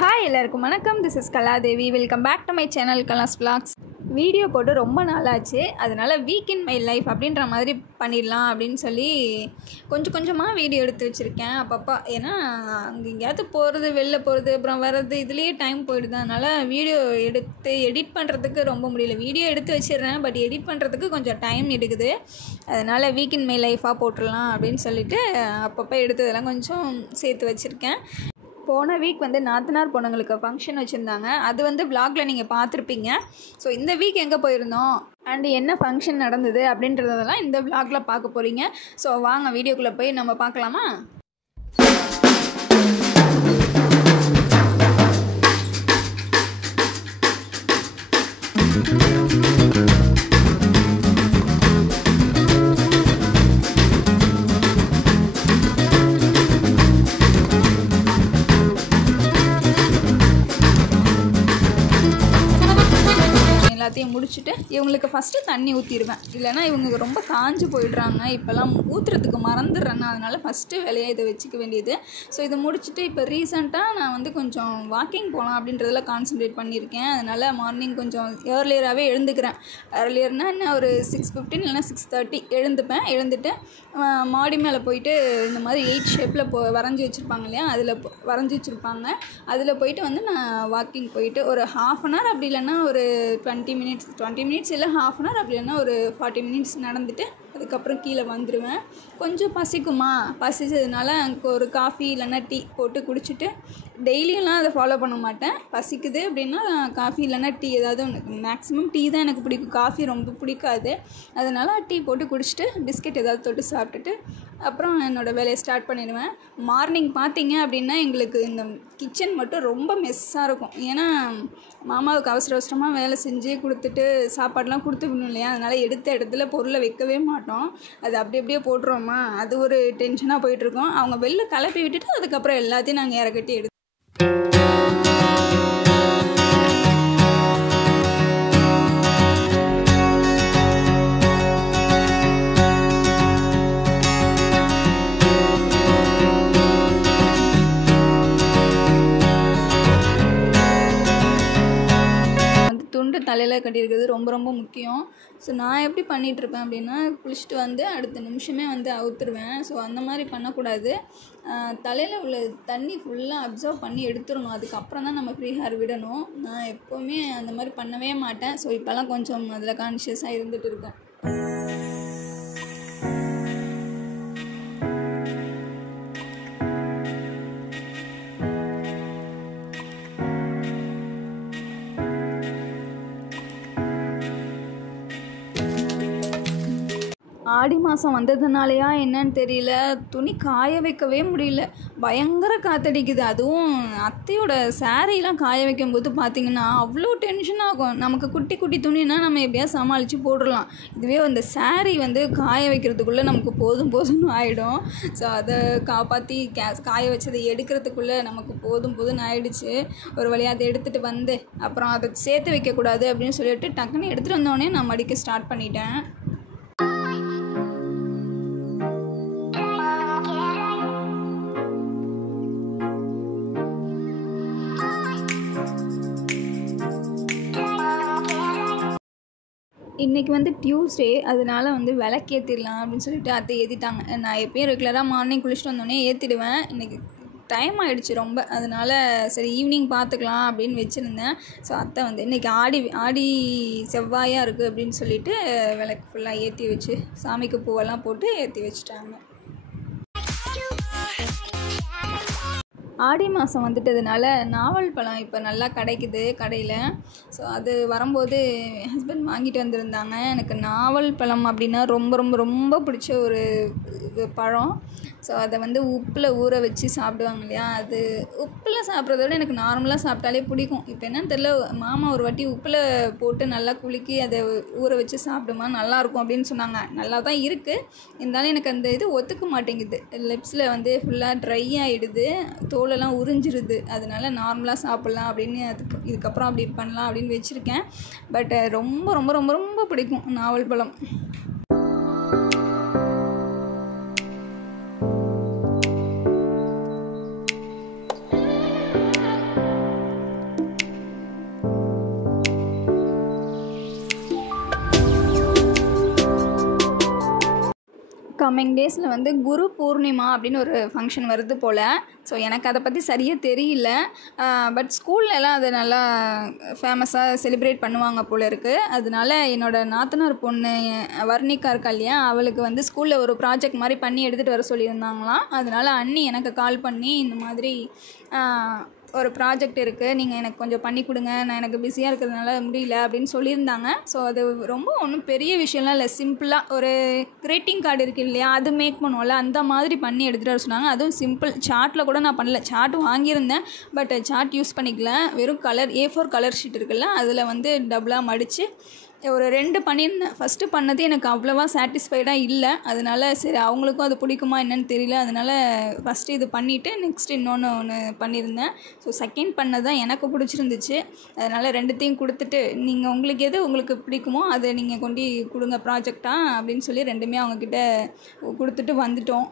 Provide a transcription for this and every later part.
Hi எல்லாருக்கும் வணக்கம். This is Kaladevi. Welcome back to my channel Kala's vlogs. Video போட்டு ரொம்ப நாளாச்சு, அதனால் வீக் இன் மை லைஃப் அப்படின்ற மாதிரி பண்ணிடலாம் அப்படின்னு சொல்லி கொஞ்சம் கொஞ்சமாக வீடியோ எடுத்து வச்சுருக்கேன் அப்பப்போ. ஏன்னா அங்கே எங்கேயாவது போகிறது, வெளில போகிறது, அப்புறம் வர்றது, இதுலேயே டைம் போயிடுது. அதனால் வீடியோ எடுத்து எடிட் பண்ணுறதுக்கு ரொம்ப முடியல. வீடியோ எடுத்து வச்சிடுறேன், பட் எடிட் பண்ணுறதுக்கு கொஞ்சம் டைம் எடுக்குது. அதனால் வீக் இன் மை லைஃபாக போட்டுடலாம் அப்படின்னு சொல்லிட்டு அப்பப்போ எடுத்ததெல்லாம் கொஞ்சம் சேர்த்து வச்சுருக்கேன். போன வீக் வந்து நாத்தனார் பொண்ணுங்களுக்கு ஃபங்க்ஷன் வச்சுருந்தாங்க. அது வந்து vlogல நீங்கள் பார்த்துருப்பீங்க. ஸோ இந்த வீக் எங்கே போயிருந்தோம் அண்டு என்ன ஃபங்க்ஷன் நடந்தது அப்படின்றதெல்லாம் இந்த vlogல பார்க்க போகிறீங்க. ஸோ வாங்க வீடியோக்குள்ளே போய் நம்ம பார்க்கலாமா? எல்லாத்தையும் முடிச்சுட்டு இவங்களுக்கு ஃபஸ்ட்டு தண்ணி ஊற்றிடுவேன். இல்லைனா இவங்க ரொம்ப காஞ்சு போயிடுறாங்க. இப்போல்லாம் ஊற்றுறதுக்கு மறந்துடுறேன்னா, அதனால் ஃபஸ்ட்டு வேலையாக இதை வச்சுக்க வேண்டியது. ஸோ இதை முடிச்சுட்டு இப்போ ரீசெண்டாக நான் வந்து கொஞ்சம் வாக்கிங் போகலாம் அப்படின்றதில் கான்சன்ட்ரேட் பண்ணியிருக்கேன். அதனால் மார்னிங் கொஞ்சம் ஏர்லியராகவே எழுந்துக்கிறேன். ஏர்லியர்னால் என்ன, ஒரு 6:15 இல்லைனா 6:30 எழுந்துட்டு மாடி மேலே போயிட்டு இந்த மாதிரி 8 ஷேப்பில் வரைஞ்சி வச்சுருப்பாங்க இல்லையா, அதில் போயிட்டு வந்து நான் வாக்கிங் போயிட்டு ஒரு 1/2 அன் ஹவர், அப்படி இல்லைன்னா ஒரு 20 மினிட்ஸ் இல்லை 1/2 அன் ஹவர், அப்படி இல்லைன்னா ஒரு 40 மினிட்ஸ் நடந்துட்டு அதுக்கப்புறம் கீழே வந்துடுவேன். கொஞ்சம் பசிச்சதுனால அங்கே ஒரு காஃபி இல்லைன்னா டீ போட்டு குடிச்சிட்டு, டெய்லியும்லாம் அதை ஃபாலோ பண்ண மாட்டேன். பசிக்குது அப்படின்னா காஃபி இல்லைன்னா டீ, ஏதாவது ஒன்று. மேக்ஸிமம் டீ தான் எனக்கு பிடிக்கும், காஃபி ரொம்ப பிடிக்காது. அதனால் டீ போட்டு குடிச்சிட்டு பிஸ்கெட் ஏதாவது தொட்டு சாப்பிட்டுட்டு அப்புறம் என்னோடய வேலையை ஸ்டார்ட் பண்ணிடுவேன். மார்னிங் பார்த்தீங்க அப்படின்னா எங்களுக்கு இந்த கிச்சன் மட்டும் ரொம்ப மெஸ்ஸாக இருக்கும். ஏன்னா மாமாவுக்கு அவசரமாக வேலை செஞ்சு கொடுத்துட்டு சாப்பாடெலாம் கொடுத்து விடணும் இல்லையா, அதனால் எடுத்த இடத்துல பொருளை வைக்கவே மாட்டோம். அது அப்படியே போட்டுருவோமா, அது ஒரு டென்ஷனாக போயிட்டுருக்கோம். அவங்க வெளில கிளப்பி விட்டுட்டு அதுக்கப்புறம் எல்லாத்தையும் நாங்கள் இறக்கட்டி எடுத்து துண்டு தலையில் கட்டியிருக்கிறது ரொம்ப ரொம்ப முக்கியம். ஸோ நான் எப்படி பண்ணிகிட்ருப்பேன் அப்படின்னா, குளிச்சுட்டு வந்து அடுத்த நிமிஷமே வந்து அவுத்துருவேன். ஸோ அந்த மாதிரி பண்ணக்கூடாது. தலையில் உள்ள தண்ணி ஃபுல்லாக அப்சர்வ் பண்ணி எடுத்துடணும். அதுக்கப்புறம் தான் நம்ம ஃப்ரீ ஹேர் விடணும். நான் எப்போவுமே அந்த மாதிரி பண்ணவே மாட்டேன். ஸோ இப்போல்லாம் கொஞ்சம் அதில் கான்ஷியஸாக இருந்துகிட்டு இருக்கேன். ஆடி மாதம் வந்ததுனாலையா என்னன்னு தெரியல, துணி காய வைக்கவே முடியல. பயங்கர காற்றடிக்குது. அதுவும் அத்தையோட சாரீலாம் காய வைக்கும்போது பார்த்திங்கன்னா அவ்வளோ டென்ஷன் ஆகும். நமக்கு குட்டி குட்டி துணினா நம்ம எப்படியா சமாளித்து போட்டுடலாம். இதுவே அந்த சாரீ வந்து காய வைக்கிறதுக்குள்ளே நமக்கு போதும்னு ஆகிடும். ஸோ அதை காப்பாற்றி காய வச்சதை எடுக்கிறதுக்குள்ளே நமக்கு போதும்னு ஆகிடுச்சு. ஒரு வழியாக அதை எடுத்துகிட்டு வந்து அப்புறம் அதை சேர்த்து வைக்கக்கூடாது அப்படின்னு சொல்லிட்டு டக்குன்னு எடுத்துகிட்டு வந்தோடனே நான் மடிக்க ஸ்டார்ட் பண்ணிட்டேன். இன்றைக்கி வந்து டியூஸ்டே, அதனால் வந்து விளக்கேற்றிடலாம் அப்படின்னு சொல்லிட்டு அத்தை ஏற்றிட்டாங்க. நான் எப்பயும் ரெகுலராக மார்னிங் குளிச்சுட்டு வந்தோடனே ஏற்றிடுவேன். இன்றைக்கி டைம் ஆகிடுச்சு ரொம்ப, அதனால் சரி ஈவினிங் பார்த்துக்கலாம் அப்படின்னு வச்சுருந்தேன். ஸோ அத்தை வந்து இன்றைக்கி ஆடி செவ்வாயாக இருக்குது அப்படின்னு சொல்லிட்டு விளக்கு ஃபுல்லாக ஏற்றி வச்சு சாமிக்கு பூவெல்லாம் போட்டு ஏற்றி வச்சுட்டாங்க. ஆடி மாதம் வந்துட்டதுனால நாவல் பழம் இப்போ நல்லா கிடைக்குது கடையில். ஸோ அது வரும்போது என் ஹஸ்பண்ட் வாங்கிட்டு வந்திருந்தாங்க. எனக்கு நாவல் பழம் அப்படின்னா ரொம்ப ரொம்ப ரொம்ப பிடிச்ச ஒரு பழம். ஸோ அதை வந்து உப்பில் ஊற வச்சு சாப்பிடுவாங்க இல்லையா, அது உப்பில் சாப்பிட்றத விட எனக்கு நார்மலாக சாப்பிட்டாலே பிடிக்கும். இப்போ என்னன்னு தெரியல, மாமா ஒரு வாட்டி உப்பில் போட்டு நல்லா குலுக்கி அதை ஊற வச்சு சாப்பிடுமா நல்லாயிருக்கும் அப்படின்னு சொன்னாங்க. நல்லா தான் இருக்குது, இருந்தாலும் எனக்கு அந்த இது ஒத்துக்க மாட்டேங்குது. லிப்ஸில் வந்து ஃபுல்லாக ட்ரை ஆகிடுது, தோலெல்லாம் உறிஞ்சிருது. அதனால நார்மலாக சாப்பிட்லாம் அப்படின்னு இதுக்கப்புறம் அப்படி பண்ணலாம் அப்படின்னு வச்சுருக்கேன். பட் ரொம்ப ரொம்ப ரொம்ப ரொம்ப பிடிக்கும் நாவல் பழம். கம்மிங் டேஸில் வந்து குரு பூர்ணிமா அப்படின்னு ஒரு ஃபங்க்ஷன் வருது போல். ஸோ எனக்கு அதை பற்றி சரியாக தெரியல. பட் ஸ்கூல்லலாம் அது நல்லா ஃபேமஸாக செலிப்ரேட் பண்ணுவாங்க போல் இருக்குது. அதனால என்னோடய நாத்தனார் பொண்ணு வர்ணிகா இருக்கா இல்லையா, அவளுக்கு வந்து ஸ்கூலில் ஒரு ப்ராஜெக்ட் மாதிரி பண்ணி எடுத்துகிட்டு வர சொல்லியிருந்தாங்களாம். அதனால அண்ணி எனக்கு கால் பண்ணி இந்த மாதிரி ஒரு ப்ராஜெக்ட் இருக்குது, நீங்கள் எனக்கு கொஞ்சம் பண்ணி கொடுங்க, நான் எனக்கு பிஸியாக இருக்கிறதுனால முடியல அப்படின்னு சொல்லியிருந்தாங்க. ஸோ அது ரொம்ப ஒன்றும் பெரிய விஷயம்லாம் இல்லை, சிம்பிளாக ஒரு கிரீட்டிங் கார்டு இருக்குது இல்லையா, அது மேக் பண்ணுவோம்ல, அந்த மாதிரி பண்ணி எடுத்துகிட்டு வர சொன்னாங்க. அதுவும் சிம்பிள், சார்ட்டில் கூட நான் பண்ணல. சார்ட் வாங்கியிருந்தேன், பட் சார்ட் யூஸ் பண்ணிக்கல. வெறும் கலர் A4 கலர் ஷீட் இருக்குல்ல, அதில் வந்து டபுளாக மடித்து ஒரு 2 பண்ணியிருந்தேன். ஃபஸ்ட்டு பண்ணது எனக்கு அவ்வளோவா சாட்டிஸ்ஃபைடாக இல்லை. அதனால சரி அவங்களுக்கும் அது பிடிக்குமா என்னன்னு தெரியல. அதனால் ஃபஸ்ட்டு இது பண்ணிவிட்டு நெக்ஸ்ட்டு ஒன்று பண்ணியிருந்தேன். ஸோ செகண்ட் பண்ணது தான் எனக்கு பிடிச்சிருந்துச்சு. அதனால் 2த்தையும் கொடுத்துட்டு, நீங்கள் உங்களுக்கு எது உங்களுக்கு பிடிக்குமோ அதை நீங்கள் கொண்டு கொடுங்க ப்ராஜெக்டாக அப்படின்னு சொல்லி 2மே அவங்கக்கிட்ட கொடுத்துட்டு வந்துட்டோம்.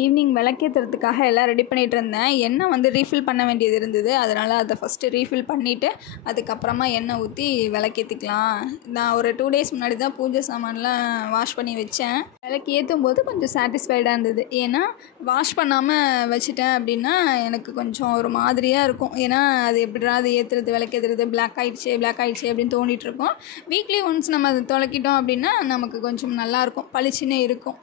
ஈவினிங் விளக்கேற்றுறதுக்காக எல்லாம் ரெடி பண்ணிகிட்டு இருந்தேன். எண்ணெய் வந்து ரீஃபில் பண்ண வேண்டியது இருந்தது. அதனால் அதை ஃபஸ்ட்டு ரீஃபில் பண்ணிவிட்டு அதுக்கப்புறமா எண்ணெய் ஊற்றி விளக்கேற்றிக்கலாம். நான் ஒரு 2 டேஸ் முன்னாடி தான் பூஜை சாமான்லாம் வாஷ் பண்ணி வச்சேன். விளக்கு ஏற்றும் போது கொஞ்சம் சாட்டிஸ்ஃபைடாக இருந்தது. ஏன்னா வாஷ் பண்ணாமல் வச்சுட்டேன் அப்படின்னா எனக்கு கொஞ்சம் ஒரு மாதிரியாக இருக்கும். ஏன்னா அது எப்படிடா அது ஏற்றுறது விளக்கேற்றுறது பிளாக் ஆகிடுச்சு அப்படின்னு தோண்டிகிட்ருக்கோம். வீக்லி ஒன்ஸ் நம்ம அதை தொலைக்கிட்டோம் அப்படின்னா நமக்கு கொஞ்சம் நல்லாயிருக்கும், பளிச்சுன்னு இருக்கும்.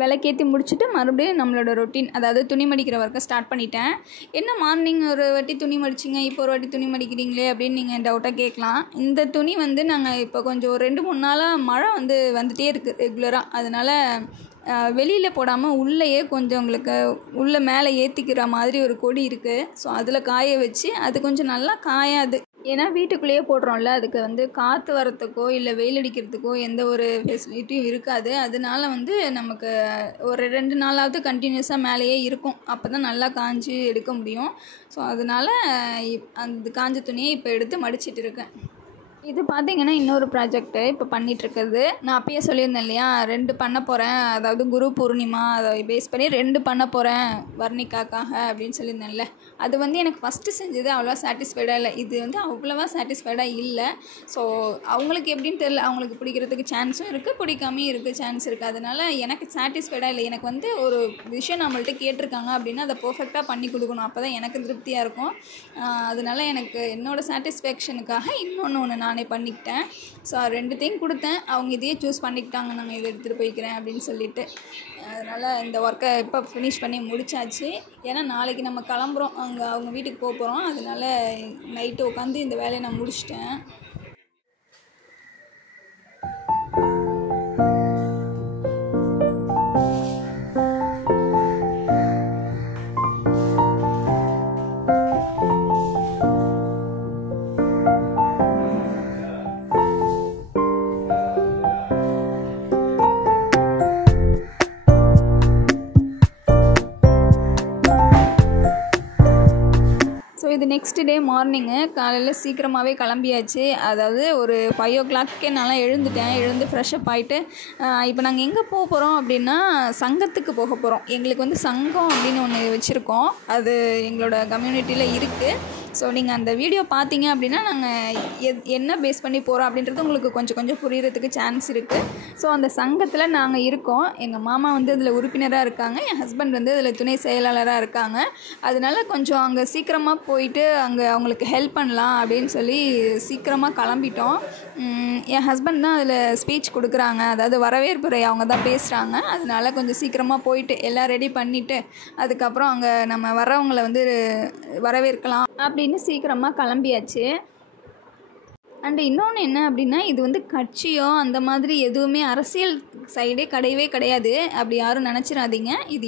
விளக்கேற்றி முடிச்சுட்டு மறுபடியும் நம்மளோட ரொட்டீன், அதாவது துணி மடிக்கிற ஒர்க்கை ஸ்டார்ட் பண்ணிட்டேன். என்ன மார்னிங் ஒரு வாட்டி துணி மடிச்சிங்க, இப்போ ஒரு வாட்டி துணி மடிக்கிறீங்களே அப்படின்னு நீங்கள் டவுட்டாக கேட்கலாம். இந்த துணி வந்து நாங்கள் இப்போ கொஞ்சம் 2-3 நாளாக மழை வந்துகிட்டே இருக்குது ரெகுலராக. அதனால் வெளியில் போடாமல் உள்ளேயே கொஞ்சம் உங்களுக்கு உள்ளே மேலே ஏற்றிக்கிற மாதிரி ஒரு கொடி இருக்குது. ஸோ அதில் காய வச்சு அது கொஞ்சம் நல்லா காயாது. ஏன்னா வீட்டுக்குள்ளேயே போடுறோம்ல, அதுக்கு வந்து காற்று வரத்துக்கோ இல்லை வெயில் அடிக்கிறதுக்கோ எந்த ஒரு ஃபெசிலிட்டியும் இருக்காது. அதனால வந்து நமக்கு ஒரு 2 நாளாவது கண்டினியூஸாக மேலேயே இருக்கும். அப்போ தான் நல்லா காஞ்சி எடுக்க முடியும். ஸோ அதனால் அந்த காஞ்ச துணியை இப்போ எடுத்து மடிச்சிட்டு இருக்கேன். இது பார்த்திங்கன்னா இன்னொரு ப்ராஜெக்ட்டு இப்போ பண்ணிகிட்ருக்குறது. நான் அப்பயே சொல்லியிருந்தேன் இல்லையா, 2 பண்ண போகிறேன், அதாவது குரு பூர்ணிமா அதை பேஸ் பண்ணி 2 பண்ண போகிறேன் வர்ணிகாக்காக அப்படின்னு சொல்லியிருந்தேன்ல. அது வந்து எனக்கு ஃபஸ்ட்டு செஞ்சது அவ்வளோவா சாட்டிஸ்ஃபைடாக இல்லை. இது வந்து அவ்வளோவா சாட்டிஸ்ஃபைடாக இல்லை. ஸோ அவங்களுக்கு எப்படின்னு தெரியல, அவங்களுக்கு பிடிக்கிறதுக்கு சான்ஸும் இருக்குது, பிடிக்காமையும் இருக்குது, சான்ஸ் இருக்குது. அதனால் எனக்கு சாட்டிஸ்ஃபைடாக இல்லை. எனக்கு வந்து ஒரு விஷயம் நம்மள்ட்ட கேட்டிருக்காங்க அப்படின்னா அதை பர்ஃபெக்டாக பண்ணி கொடுக்கணும், அப்போ தான் எனக்கு திருப்தியாக இருக்கும். அதனால் எனக்கு என்னோடய சாட்டிஸ்ஃபேக்ஷனுக்காக இன்னொன்று நானே பண்ணிக்கிட்டேன். ஸோ 2த்தையும் கொடுத்தேன், அவங்க இதையே சூஸ் பண்ணிக்கிட்டாங்க, நாங்கள் இதை எடுத்துகிட்டு போய்க்கிறேன் அப்படின்னு சொல்லிட்டு. அதனால் இந்த ஒர்க்கை இப்போ ஃபினிஷ் பண்ணி முடிச்சாச்சு. ஏன்னா நாளைக்கு நம்ம கிளம்புறோம், அவங்க வீட்டுக்கு போக போகிறோம். அதனால் நைட்டு உட்காந்து இந்த வேலையை நான் முடிச்சிட்டேன். இது நெக்ஸ்ட் டே மார்னிங்கு காலையில் சீக்கிரமாகவே கிளம்பியாச்சு. அதாவது ஒரு 5 o'clock நான் எழுந்து ஃப்ரெஷ்அப் ஆகிட்டு இப்போ நாங்கள் எங்கே போக போகிறோம் அப்படின்னா சங்கத்துக்கு போக போகிறோம். எங்களுக்கு வந்து சங்கம் அப்படின்னு ஒன்று வச்சுருக்கோம், அது எங்களோட கம்யூனிட்டியில் இருக்குது. ஸோ நீங்கள் அந்த வீடியோ பார்த்தீங்க அப்படின்னா நாங்கள் என்ன பேஸ் பண்ணி போகிறோம் அப்படின்றது உங்களுக்கு கொஞ்சம் புரியறதுக்கு சான்ஸ் இருக்குது. ஸோ அந்த சங்கத்தில் நாங்கள் இருக்கோம். எங்கள் மாமா வந்து அதில் உறுப்பினராக இருக்காங்க, என் ஹஸ்பண்ட் வந்து அதில் துணை செயலாளராக இருக்காங்க. அதனால கொஞ்சம் அங்கே சீக்கிரமாக போயிட்டு அங்கே அவங்களுக்கு ஹெல்ப் பண்ணலாம் அப்படின்னு சொல்லி சீக்கிரமாக கிளம்பிட்டோம். என் ஹஸ்பண்ட் தான் அதில் ஸ்பீச் கொடுக்குறாங்க, அதாவது வரவேற்புரை அவங்க தான் பேசுகிறாங்க. அதனால கொஞ்சம் சீக்கிரமாக போயிட்டு எல்லாம் ரெடி பண்ணிவிட்டு அதுக்கப்புறம் அங்கே நம்ம வர்றவங்களை வந்து வரவேற்கலாம் அப்படின்னு சீக்கிரமாக கிளம்பியாச்சு. அண்டு இன்னொன்று என்ன அப்படின்னா, இது வந்து கட்சியோ அந்த மாதிரி எதுவுமே அரசியல் சைடே கிடையவே கிடையாது. அப்படி யாரும் நினச்சிடாதீங்க. இது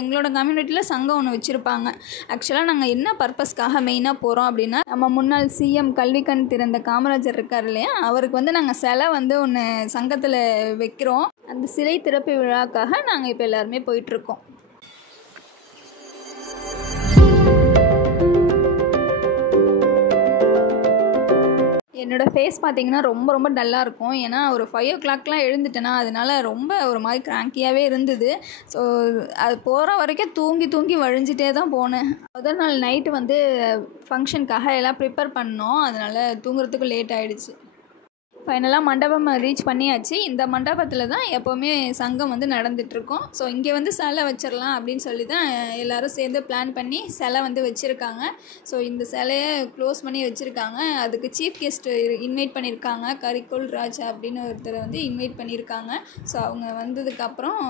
எங்களோட கம்யூனிட்டியில் சங்கம் ஒன்று வச்சுருப்பாங்க. ஆக்சுவலாக நாங்கள் என்ன பர்பஸ்க்காக மெயினாக போகிறோம் அப்படின்னா, நம்ம முன்னாள் சிஎம் கல்விக்கண் திறந்த காமராஜர் இருக்கார் இல்லையா, அவருக்கு வந்து நாங்கள் சிலை வந்து ஒன்று சங்கத்தில் வைக்கிறோம். அந்த சிலை திறப்பு விழாக்காக நாங்கள் இப்போ எல்லாருமே போயிட்டுருக்கோம். என்னோடய ஃபேஸ் பார்த்திங்கன்னா ரொம்ப டல்லாக இருக்கும். ஏன்னா ஒரு 5 o'clockலாம் எழுந்துட்டேன்னா, அதனால் ரொம்ப ஒரு மாதிரி கிராங்கியாகவே இருந்தது. ஸோ அது போகிற வரைக்கும் தூங்கி வழிஞ்சிட்டே தான் போனேன். முதல் நாள் நைட்டு வந்து ஃபங்க்ஷனுக்காக எல்லாம் ப்ரிப்பேர் பண்ணோம். அதனால் தூங்குறதுக்கு லேட் ஆகிடுச்சு. ஃபைனலாக மண்டபம் ரீச் பண்ணியாச்சு. இந்த மண்டபத்தில் தான் எப்போவுமே சங்கம் வந்து நடந்துகிட்ருக்கோம். ஸோ இங்கே வந்து சிலை வச்சிடலாம் அப்படின்னு சொல்லி தான் எல்லோரும் சேர்ந்து பிளான் பண்ணி சிலை வந்து வச்சுருக்காங்க. ஸோ இந்த சிலையை க்ளோஸ் பண்ணி வச்சுருக்காங்க. அதுக்கு சீஃப் கெஸ்ட்டு இன்வைட் பண்ணியிருக்காங்க. கரிக்கோல் ராஜ் அப்படின்னு ஒருத்தரை வந்து இன்வைட் பண்ணியிருக்காங்க. ஸோ அவங்க வந்ததுக்கப்புறம்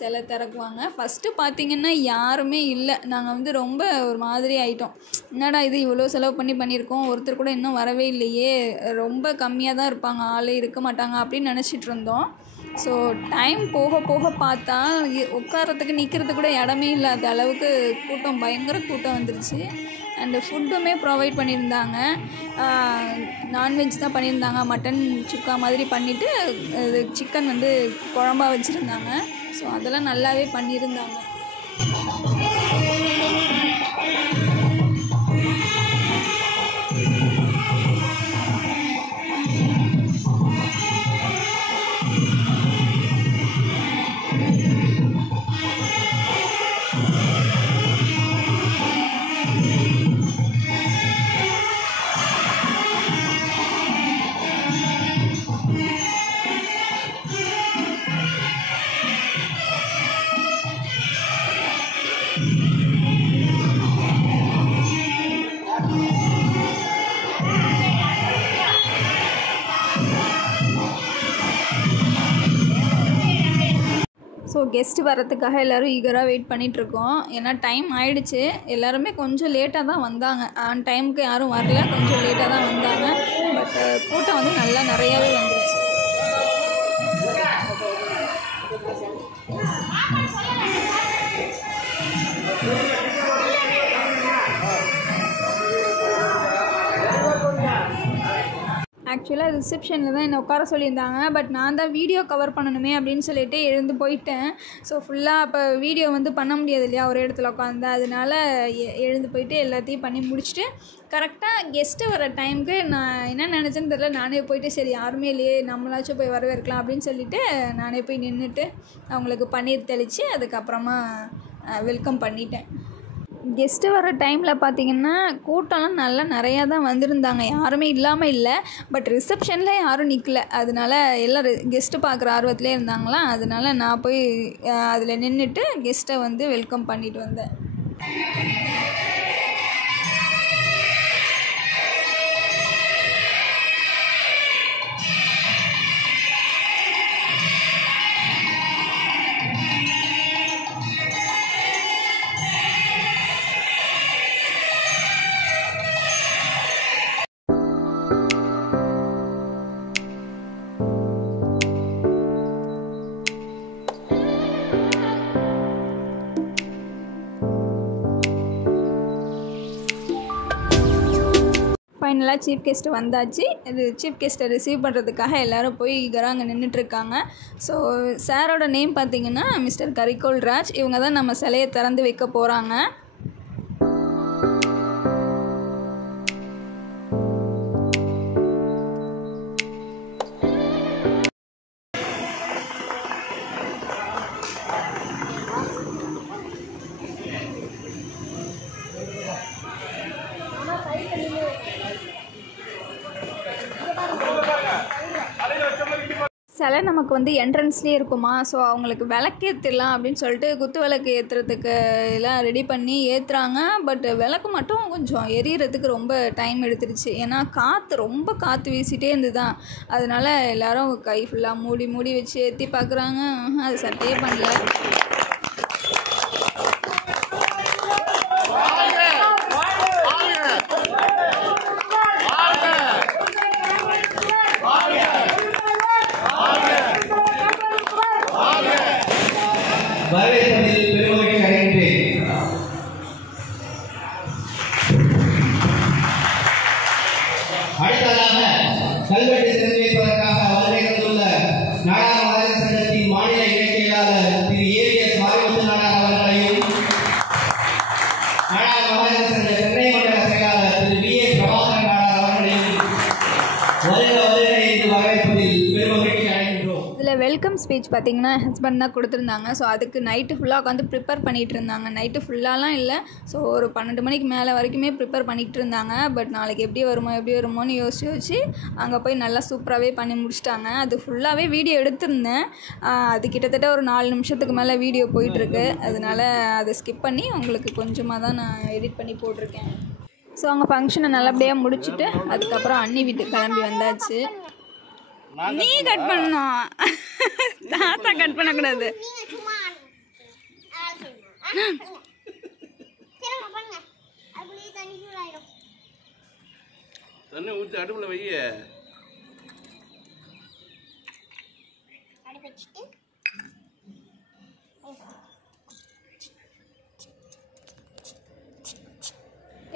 சிலை திறக்குவாங்க. ஃபஸ்ட்டு பார்த்திங்கன்னா யாருமே இல்லை. நாங்கள் வந்து ரொம்ப ஒரு மாதிரி ஆகிட்டோம். என்னடா இது இவ்வளோ செலவு பண்ணியிருக்கோம், ஒருத்தர் கூட இன்னும் வரவே இல்லையே, ரொம்ப கம்மியாக தான் இருப்பாங்க, ஆளே இருக்க மாட்டாங்க அப்படின்னு நினச்சிட்டு இருந்தோம். ஸோ டைம் போக பார்த்தா உட்காரத்துக்கு நிற்கிறதுக்கு கூட இடமே இல்லாத அளவுக்கு கூட்டம், பயங்கர கூட்டம் வந்துருச்சு. அண்டு ஃபுட்டுமே ப்ரொவைட் பண்ணியிருந்தாங்க. நான்வெஜ் தான் பண்ணியிருந்தாங்க. மட்டன் சுக்கா மாதிரி பண்ணிவிட்டு இது சிக்கன் வந்து குழம்பா வச்சுருந்தாங்க. ஸோ அதெல்லாம் நல்லாவே பண்ணியிருந்தாங்க. ஸோ கெஸ்ட்டு வரத்துக்காக எல்லோரும் ஈகராக வெயிட் பண்ணிகிட்ருக்கோம். ஏன்னா டைம் ஆகிடுச்சு. எல்லாருமே கொஞ்சம் லேட்டாக தான் வந்தாங்க. ஆன் டைமுக்கு யாரும் வரல, கொஞ்சம் லேட்டாக தான் வந்தாங்க. பட் கூட்டம் வந்து நல்லா நிறையாவே வந்துருச்சு. ஆக்சுவலாக ரிசப்ஷனில் தான் என்னை உட்கார சொல்லியிருந்தாங்க. பட் நான் தான் வீடியோ கவர் பண்ணணுமே அப்படின்னு சொல்லிட்டு எழுந்து போயிட்டேன். ஸோ ஃபுல்லாக அப்போ வீடியோ வந்து பண்ண முடியாது இல்லையா ஒரு இடத்துல உட்காந்து, அதனால எழுந்து போயிட்டு எல்லாத்தையும் பண்ணி முடிச்சுட்டு கரெக்டாக கெஸ்ட்டு வர டைமுக்கு நான் என்ன நினச்சேன்னு தெரியல, நானே போயிட்டு சரி யாருமே இல்லையே நம்மளாச்சும் போய் வரவேற்கலாம் அப்படின்னு சொல்லிவிட்டு நானே போய் நின்றுட்டு அவங்களுக்கு பன்னீர் தெளித்து அதுக்கப்புறமா வெல்கம் பண்ணிட்டேன். கெஸ்ட்டு வர டைமில் பார்த்திங்கன்னா கூட்டம்லாம் நல்லா நிறையா தான் வந்திருந்தாங்க. யாருமே இல்லாமல் இல்லை. பட் ரிசப்ஷனில் யாரும் நிற்கல. அதனால எல்லோரும் கெஸ்ட்டு பார்க்குற ஆர்வத்திலே இருந்தாங்களா, அதனால நான் போய் அதில் நின்றுட்டு கெஸ்ட்டை வந்து வெல்கம் பண்ணிட்டு வந்தேன். ஃபைனலாக சீஃப் கெஸ்ட்டு வந்தாச்சு. இது சீஃப் கெஸ்ட்டை ரிசீவ் பண்ணுறதுக்காக எல்லோரும் போய் ஈகராக அங்கே நின்றுட்டுருக்காங்க. ஸோ சாரோட நேம் பார்த்திங்கன்னா மிஸ்டர் கரிக்கோல் ராஜ். இவங்க தான் நம்ம சிலையை திறந்து வைக்க போகிறாங்க. சிலை நமக்கு வந்து என்ட்ரன்ஸ்லேயே இருக்குமா. ஸோ அவங்களுக்கு விளக்கேற்றிடலாம் அப்படின்னு சொல்லிட்டு குத்து விளக்கு ஏற்றுறதுக்கு எல்லாம் ரெடி பண்ணி ஏற்றுறாங்க. பட் விளக்கு மட்டும் கொஞ்சம் எரியறதுக்கு ரொம்ப டைம் எடுத்துருச்சு. ஏன்னா ரொம்ப காற்று வீசிகிட்டே இருந்துதான். அதனால எல்லோரும் கை ஃபுல்லாக மூடி வச்சு ஏற்றி பார்க்குறாங்க. அது சட்டையே பண்ணல. வரவேற்பதில் பெருமகிழ்ச்சி அடைகின்றேன். அடுத்ததாக கல்வெட்டு திறந்து வைப்பதற்காக வருகை தந்துள்ள நாடார் மகளிர் சங்கத்தின் மாநில இணைச் செயலாளர் திரு ஏவிஎஸ் மாரிமுத்து நாடார் அவர்களையும், நாடார் மகளிர் சங்க சென்னை மண்டல செயலாளர் திரு வி ஏ பிரபாகரன் நாடார் அவர்களையும் வருக என்று வரவேற்பதில் பெருமகிழ்ச்சி அடைகின்றோம். இதில் வெல்கம் ஸ்பீச் பார்த்திங்கன்னா ஹஸ்பண்ட் தான் கொடுத்துருந்தாங்க. ஸோ அதுக்கு நைட்டு ஃபுல்லாக உட்காந்து ப்ரிப்பேர் பண்ணிகிட்டு இருந்தாங்க. நைட்டு ஃபுல்லாலாம் இல்லை, ஸோ ஒரு 12 மணிக்கு மேலே வரைக்குமே ப்ரிப்பேர் பண்ணிகிட்டு இருந்தாங்க. பட் நாளைக்கு எப்படி வருமோன்னு யோசிச்சு அங்கே போய் நல்லா சூப்பராகவே பண்ணி முடிச்சிட்டாங்க. அது ஃபுல்லாகவே வீடியோ எடுத்திருந்தேன். அது கிட்டத்தட்ட ஒரு 4 நிமிஷத்துக்கு மேலே வீடியோ போயிட்டுருக்கு. அதனால் அதை ஸ்கிப் பண்ணி உங்களுக்கு கொஞ்சமாக தான் நான் எடிட் பண்ணி போட்டிருக்கேன். ஸோ அங்கே ஃபங்க்ஷனை நல்லபடியாக முடிச்சுட்டு அதுக்கப்புறம் அண்ணி வீட்டுக்கு கிளம்பி வந்தாச்சு. நீ கட் பண்ணணும், தாத்தா கட் பண்ணக்கூடாது. தண்ணி ஊற்றி அடுப்புல வைய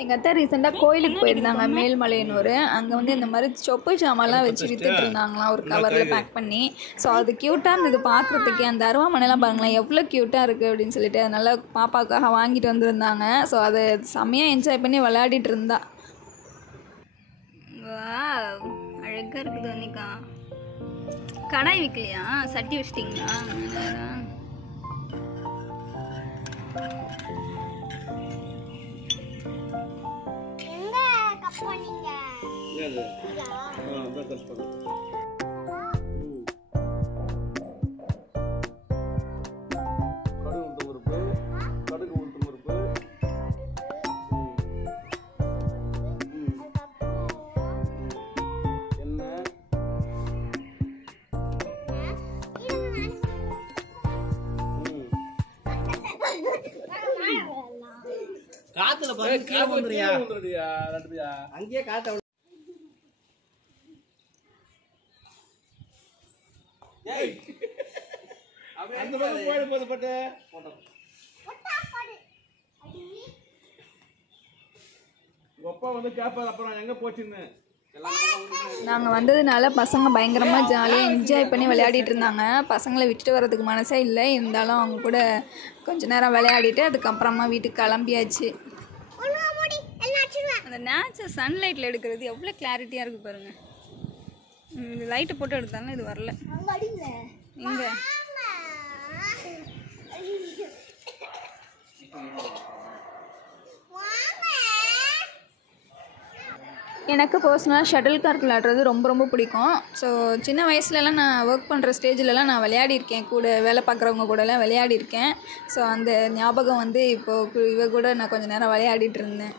எங்கள் அத்தை ரீசெண்டாக கோயிலுக்கு போயிருந்தாங்க, மேல்மலையனூர். அங்கே வந்து இந்த மாதிரி சொப்பு சாமான்லாம் வச்சு விற்றுட்டு இருந்தாங்களாம் ஒரு கவரில் பேக் பண்ணி. ஸோ அது க்யூட்டாக இருந்தது பார்க்குறதுக்கே. அந்த அருவாமனைலாம் பாருங்களேன் எவ்வளோ க்யூட்டாக இருக்குது அப்படின்னு சொல்லிட்டு அதனால பாப்பாவுக்காக வாங்கிட்டு வந்திருந்தாங்க. ஸோ அதை செம்மையாக என்ஜாய் பண்ணி விளையாடிட்டு இருந்தா. வா அழகாக இருக்குது. அன்னிக்கா கடாய் வைக்கலையா, சட்டி வச்சிட்டிங்களா? கடுகு உளுத்தம் பருப்பு, எண்ணெய், காத்துல வந்துறியா அங்கேயே காத்த அந்த பக்கம் போயிட போது பட்டு அப்பா வந்து கேட்பாரு அப்புறம் எங்க போச்சுன்னு. நாங்கள் வந்ததுனால பசங்க பயங்கரமாக ஜாலியாக என்ஜாய் பண்ணி விளையாடிட்டு இருந்தாங்க. பசங்களை விட்டுட்டு வர்றதுக்கு மனசே இல்லை. இருந்தாலும் அவங்க கூட கொஞ்ச நேரம் விளையாடிட்டு அதுக்கப்புறமா வீட்டுக்கு கிளம்பியாச்சு. அந்த நேச்சர் சன்லைட்டில் எடுக்கிறது எவ்வளோ கிளாரிட்டியாக இருக்குது பாருங்கள். லைட்டை போட்டு எடுத்தாலும் இது வரல. இங்கே எனக்கு பர்சனலாக ஷட்டில் கார்க் விளையாடுறது ரொம்ப ரொம்ப பிடிக்கும். ஸோ சின்ன வயசுலலாம் நான் ஒர்க் பண்ணுற ஸ்டேஜிலலாம் நான் விளையாடிருக்கேன், கூட வேலை பார்க்குறவங்க கூடலாம் விளையாடிருக்கேன். ஸோ அந்த ஞாபகம் வந்து இப்போது இவ கூட நான் கொஞ்சம் நேரம் விளையாடிட்டு இருந்தேன்.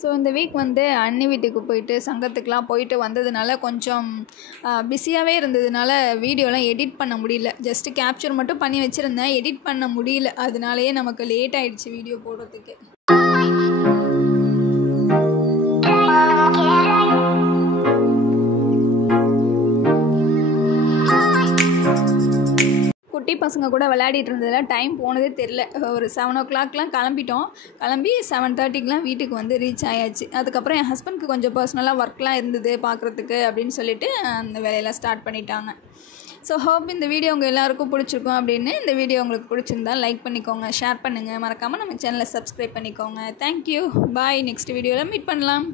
ஸோ இந்த வீக் வந்து அண்ணி வீட்டுக்கு போயிட்டு சங்கத்துக்கெலாம் போயிட்டு வந்ததுனால கொஞ்சம் பிஸியாகவே இருந்ததுனால வீடியோலாம் எடிட் பண்ண முடியல. ஜஸ்ட்டு கேப்சர் மட்டும் பண்ணி வச்சுருந்தேன், எடிட் பண்ண முடியல. அதனாலேயே நமக்கு லேட் ஆகிடுச்சு வீடியோ போடுறதுக்கு. குட்டி பசங்க கூட விளையாடிட்டு இருந்ததில் டைம் போனதே தெரில. ஒரு 7 o'clockலாம் கிளம்பிட்டோம். கிளம்பி 7:30க்குலாம் வீட்டுக்கு வந்து ரீச் ஆயாச்சு. அதுக்கப்புறம் என் ஹஸ்பண்ட்க்கு கொஞ்சம் பர்சனலாக ஒர்க்லாம் இருந்தது பார்க்குறதுக்கு அப்படின்னு சொல்லிட்டு அந்த வேலையெல்லாம் ஸ்டார்ட் பண்ணிட்டாங்க. ஸோ ஹோப் இந்த வீடியோ உங்கள் எல்லாருக்கும் பிடிச்சிருக்கும் அப்படின்னு. இந்த வீடியோ உங்களுக்கு பிடிச்சிருந்தா லைக் பண்ணிக்கோங்க, ஷேர் பண்ணுங்கள், மறக்காமல் நம்ம சேனலை சப்ஸ்கிரைப் பண்ணிக்கோங்க. தேங்க்யூ, பாய். நெக்ஸ்ட் வீடியோவில் மீட் பண்ணலாம்.